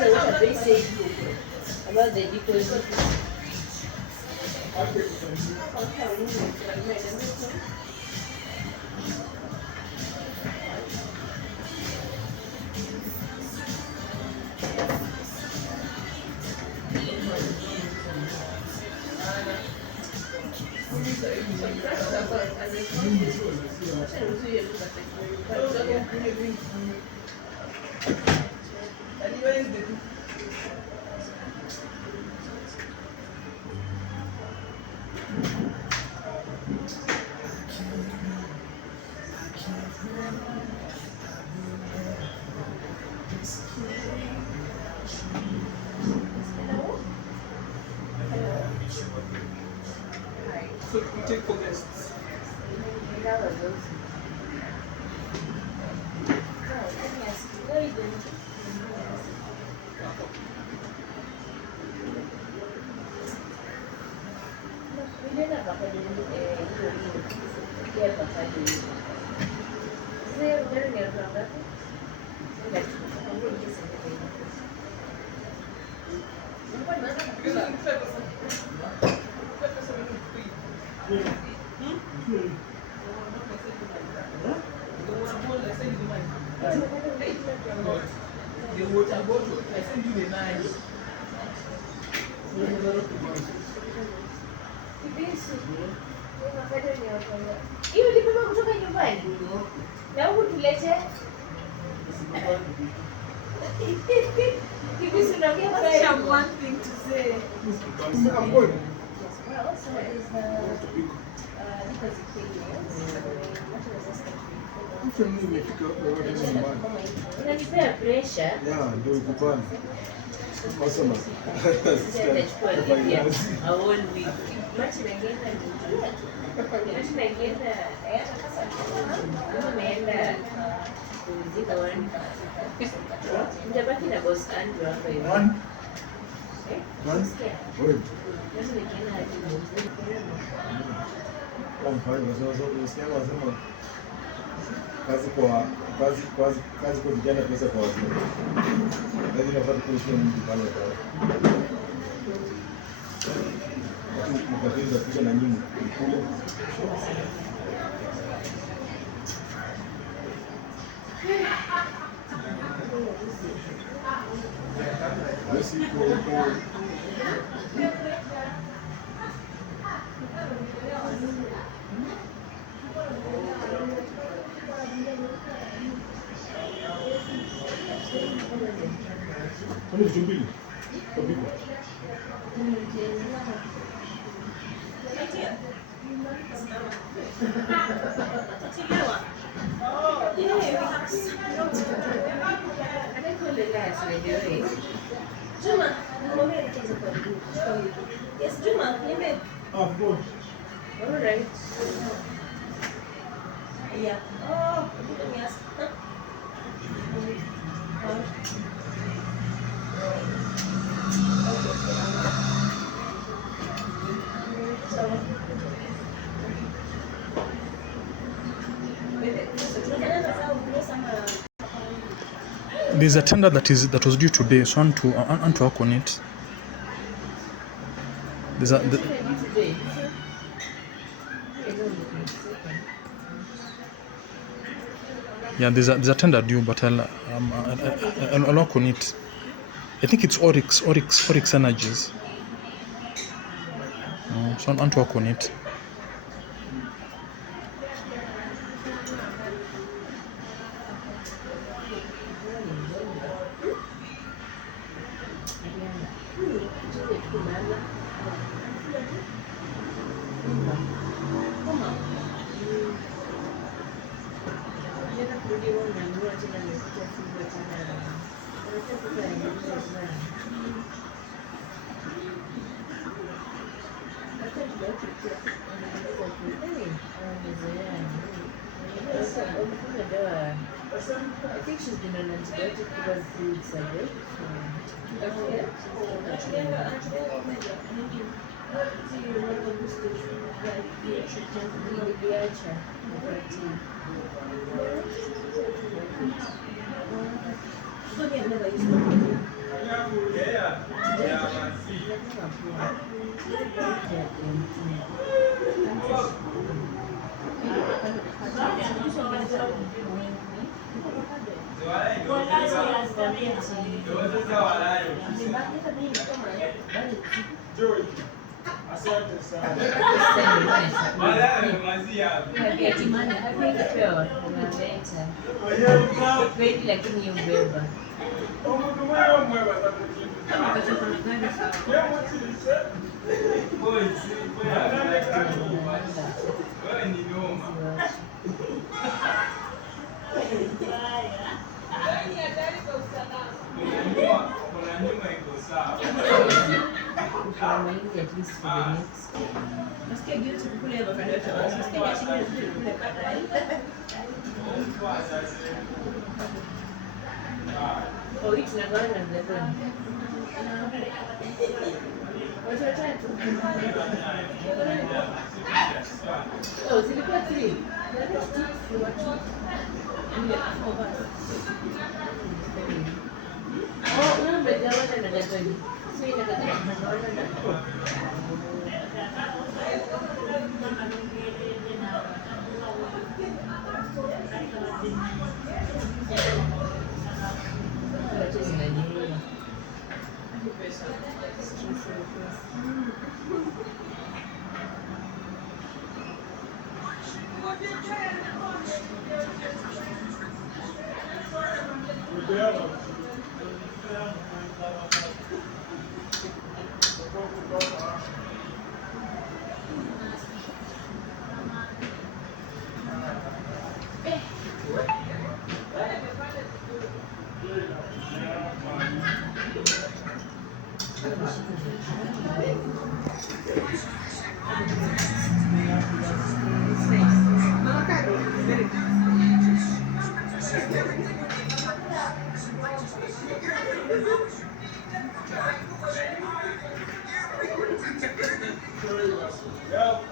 What they say about the deposit. So we take for guests. The water bottle, I send you the 9. Hiyo ulipima kutoka nyumbani? Na huku tulete. Hivi si unaongea kwa hiyo. One thing to say. I'm going. Well, so is unanipea pressure. Yeah, ndio ukubali. Awesome. Sitachukua lipi ya a whole week. Machi naingienda ni machi naingienda hata kasa kama naenda kuzika wani. Nitabaki na boss Andrew hapa hivi. One. One. Wewe. Lazima nikienda hadi mzee. Kwa mfano, unasema kazi kwa vijana, pesa kwa wazee. Lazima nafasi kuishi mtu pale pale. Mkatiza kuja na nyinyi kule. Basi kwa Kani vitu mbili kabiko. Juma, mwambie nicheze kwa mguu. Yes, Juma, niambie. Good. All right. Yeah. Oh, yes. There's a tender that was due today, so I want to work on it. There's a tender due, but I'll work on it. I think it's Oryx Energies. So I want to work on it. I think she's been on antibiotic because food surgery. Niliacha wakati So they have never used it. Asante sana. lakini hiyo ubeba mahindi at least for the next. Nasikia guilty kukula hiyo avocado yote basi. Nasikia jasho nyingi kule baadaye. Oh, hii tunagawana na mlezoni. Watu watatu. Oh, zilikuwa 3. Oh, wewe umegawana na mlezoni. So inagawana na Yeah.